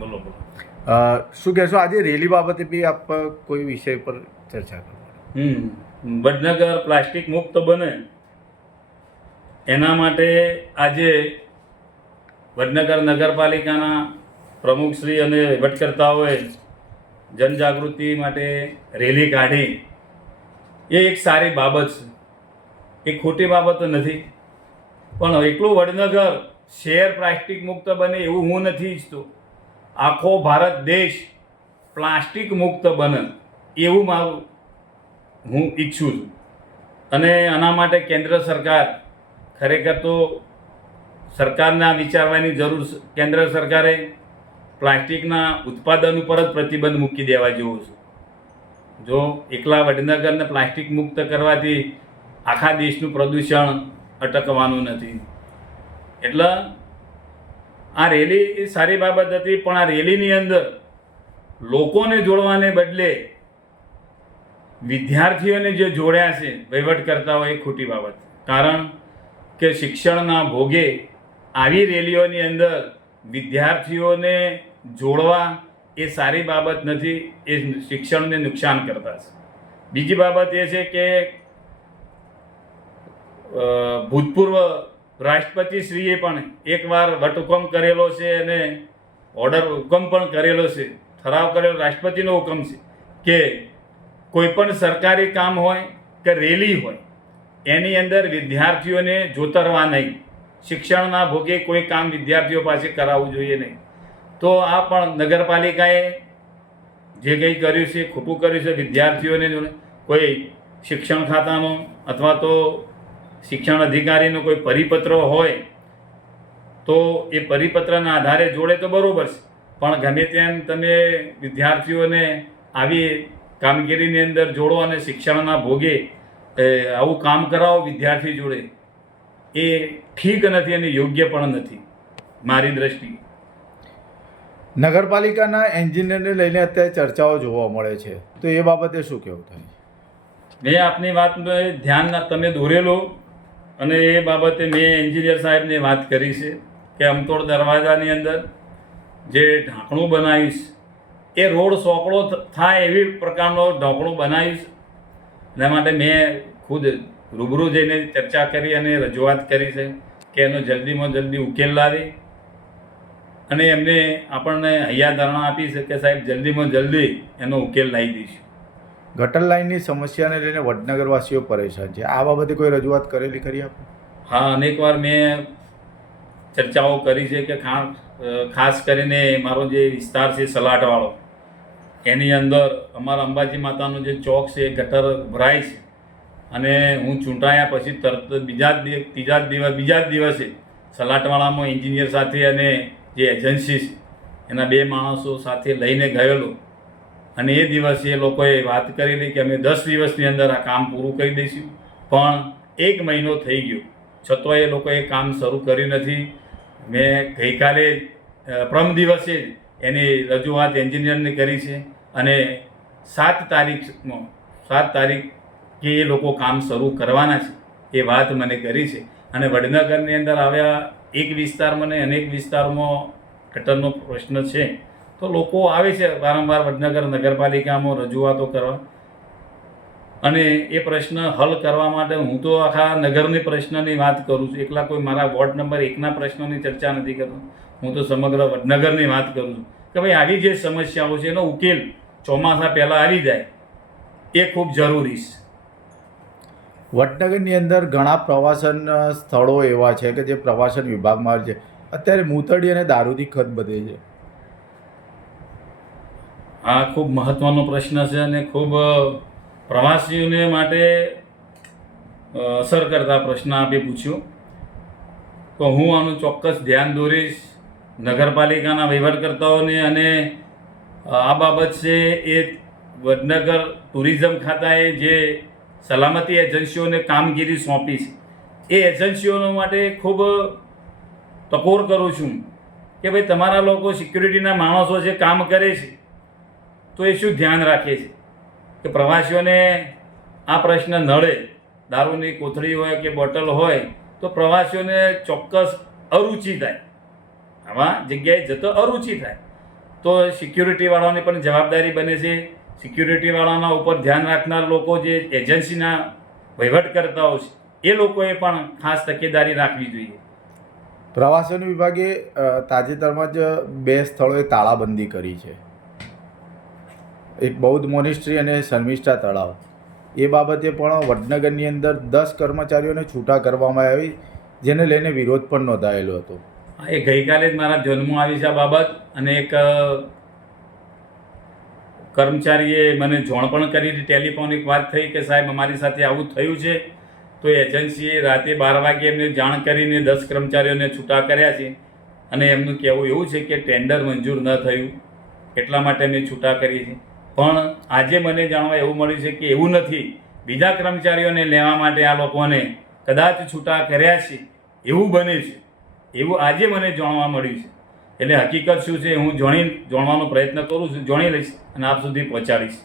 બોલો બોલો. શું કહેશો, આજે રેલી બાબતે બી આપ કોઈ વિષય પર ચર્ચા કરો? વડનગર પ્લાસ્ટિક મુક્ત બને એના માટે આજે વડનગર નગરપાલિકાના પ્રમુખશ્રી અને વહીવટકર્તાઓએ જનજાગૃતિ માટે રેલી કાઢી. એ એક સારી બાબત છે, એ ખોટી બાબત નથી. પણ એટલું વડનગર શહેર પ્લાસ્ટિક મુક્ત બને એવું હું નથી ઈચ્છતો. આખો ભારત દેશ પ્લાસ્ટિક મુક્ત બને એવું હું ઈચ્છું છું. અને આના માટે કેન્દ્ર સરકાર ખરેખર તો સરકારના વિચારવાની જરૂર છે. કેન્દ્ર સરકારે પ્લાસ્ટિકના ઉત્પાદન ઉપર જ પ્રતિબંધ મૂકી દેવા જેવો છે. જો એકલા વડનગરને પ્લાસ્ટિક મુક્ત કરવાથી આખા દેશનું પ્રદૂષણ અટકવાનું નથી. એટલે આ રેલી એ સારી બાબત હતી, પણ આ રેલીની અંદર લોકોને જોડવાને બદલે વિદ્યાર્થીઓને જે જોડ્યા છે વહીવટકર્તાઓ, એ ખોટી બાબત. કારણ કે શિક્ષણના ભોગે આવી રેલીઓની અંદર વિદ્યાર્થીઓને જોડવા એ સારી બાબત નથી, એ શિક્ષણને નુકસાન કરતા છે. બીજી બાબત એ છે કે ભૂતપૂર્વ રાષ્ટ્રપતિશ્રીએ પણ એકવાર વટહુકમ કરેલો છે અને હુકમ પણ કરેલો છે, ઠરાવ કરેલો, રાષ્ટ્રપતિનો હુકમ છે કે કોઈ પણ સરકારી કામ હોય કે રેલી હોય એની અંદર વિદ્યાર્થીઓને જોતરવા નહીં. શિક્ષણના ભોગે કોઈ કામ વિદ્યાર્થીઓ પાસે કરાવવું જોઈએ નહીં. તો આ પણ નગરપાલિકાએ જે કંઈ કર્યું છે ખોટું કર્યું છે. વિદ્યાર્થીઓને કોઈ શિક્ષણ ખાતાનો અથવા તો શિક્ષણ અધિકારીનો કોઈ પરિપત્ર હોય તો એ પરિપત્રના આધારે જોડે તો બરાબર છે, પણ ગમે તેમ તમે વિદ્યાર્થીઓને આવી કામગીરીની અંદર જોડો અને શિક્ષણના ભોગે આવું કામ કરાવો વિદ્યાર્થી જોડે, એ ઠીક નથી અને યોગ્ય પણ નથી મારી દ્રષ્ટિએ. નગરપાલિકાના એન્જિનિયરને લઈને અત્યારે ચર્ચાઓ જોવા મળે છે, તો એ બાબતે શું કહેવું થાય? મેં આપની વાતને ધ્યાન તમે દોરેલો અને એ બાબતે મેં એન્જિનિયર સાહેબને વાત કરી છે કે અમતોડ દરવાજાની અંદર જે ઢાંકણું બનાવીશ એ રોડ સોકડો થાય એવી પ્રકારનો ઢાંકણું બનાવીશ. એના માટે મેં ખુદ રૂબરૂ જઈને ચર્ચા કરી અને રજૂઆત કરી છે કે એનો જલ્દીમાં જલ્દી ઉકેલ લાવી. અને એમને આપણને હૈયાધારણા આપી છે કે સાહેબ જલ્દીમાં જલ્દી એનો ઉકેલ લાવી દઈશું. ગટર લાઇનની સમસ્યાને લઈને વડનગરવાસીઓ પરેશાન છે, આ બાબતે કોઈ રજૂઆત કરેલી ખરી આપણે? હા, અનેકવાર મેં ચર્ચાઓ કરી છે કે ખાસ કરીને મારો જે વિસ્તાર છે સલાટવાળો, એની અંદર અમારા અંબાજી માતાનો જે ચોક છે એ ગટર ભરાય છે. અને હું ચૂંટાયા પછી તરત બીજા જ દિવસે સલાટવાળામાં એન્જિનિયર સાથે અને જે એજન્સી છે એના 2 માણસો સાથે લઈને ગયેલો. અને એ દિવસે એ લોકોએ વાત કરેલી કે અમે 10 દિવસની અંદર આ કામ પૂરું કરી દઈશું. પણ 1 મહિનો થઈ ગયો છતાંય એ લોકોએ કામ શરૂ કર્યું નથી. મેં ગઈકાલે પ્રમ દિવસે એની રજૂઆત એન્જિનિયરને કરી છે અને 7 તારીખે એ લોકો કામ શરૂ કરવાના છે એ વાત મને કરી છે. અને વડનગરની અંદર આવ્યા એક વિસ્તારમાં ને અનેક વિસ્તારમાં ગટરનો પ્રશ્ન છે, તો લોકો આવે છે વારંવાર વડનગર નગરપાલિકામાં રજૂઆતો કરવા અને એ પ્રશ્ન હલ કરવા માટે. હું તો આખા નગરની પ્રશ્નની વાત કરું છું, એકલા કોઈ મારા વોર્ડ નંબર 1ના પ્રશ્નોની ચર્ચા નથી કરતો. હું તો સમગ્ર વડનગરની વાત કરું છું કે ભાઈ આવી જે સમસ્યાઓ છે એનો ઉકેલ ચોમાસા પહેલાં આવી જાય એ ખૂબ જરૂરી છે. વડનગરની અંદર ઘણા પ્રવાસન સ્થળો એવા છે કે જે પ્રવાસન વિભાગમાં આવે છે. અત્યારે મૂતળી અને દારૂથી ખત બધે છે. આ ખૂબ મહત્ત્વનો પ્રશ્ન છે અને ખૂબ પ્રવાસીઓને માટે અસર કરતા પ્રશ્ન આપે પૂછ્યો. તો હું આનું ચોક્કસ ધ્યાન દોરીશ નગરપાલિકાના વહીવટકર્તાઓને. અને આ બાબત છે એ વડનગર ટુરિઝમ ખાતાએ જે સલામતી એજન્સીઓને કામગીરી સોંપી છે એ એજન્સીઓ માટે ખૂબ ટકોર કરું છું કે ભાઈ તમારા લોકો સિક્યુરિટીના માણસો જે કામ કરે છે તો એ શું ધ્યાન રાખે છે કે પ્રવાસીઓને આ પ્રશ્ન નડે. દારૂની કોથળી હોય કે બોટલ હોય તો પ્રવાસીઓને ચોક્કસ અરુચિ થાય આવા જગ્યાએ જતો અરુચિ થાય તો સિક્યુરિટીવાળાની પણ જવાબદારી બને છે. સિક્યુરિટીવાળાના ઉપર ધ્યાન રાખનાર લોકો જે એજન્સીના વહીવટકર્તાઓ છે એ લોકોએ પણ ખાસ તકેદારી રાખવી જોઈએ. પ્રવાસન વિભાગે તાજેતરમાં જ 2 સ્થળોએ તાળાબંધી કરી છે, એક બૌદ્ધ મોનેસ્ટ્રી અને શર્મિષ્ઠા તળાવ. એ બાબતે પણ વડનગરની અંદર 10 કર્મચારીઓને છૂટા કરવામાં આવી, જેને લઈને વિરોધ પણ નોંધાયેલો હતો. એ ગઈકાલે જ મારા ધ્યાનમાં આવી છે આ બાબત, અને એક કર્મચારીએ મને જાણ પણ કરી હતી, ટેલિફોનિક વાત થઈ કે સાહેબ અમારી સાથે આવું થયું છે. તો એજન્સીએ રાતે 12 વાગે એમને જાણ કરીને 10 કર્મચારીઓને છૂટા કર્યા છે, અને એમનું કહેવું એવું છે કે ટેન્ડર મંજૂર ન થયું એટલા માટે અમે છૂટા કરીએ છીએ. પણ આજે મને જાણવા એવું મળ્યું છે કે એવું નથી, બીજા કર્મચારીઓને લેવા માટે આ લોકોને કદાચ છૂટા કર્યા છે એવું બને છે, એવું આજે મને જાણવા મળ્યું છે. એટલે હકીકત શું છે હું જાણવાનો પ્રયત્ન કરું છું, જાણી લઈશ અને આપ સુધી પહોંચાડીશ.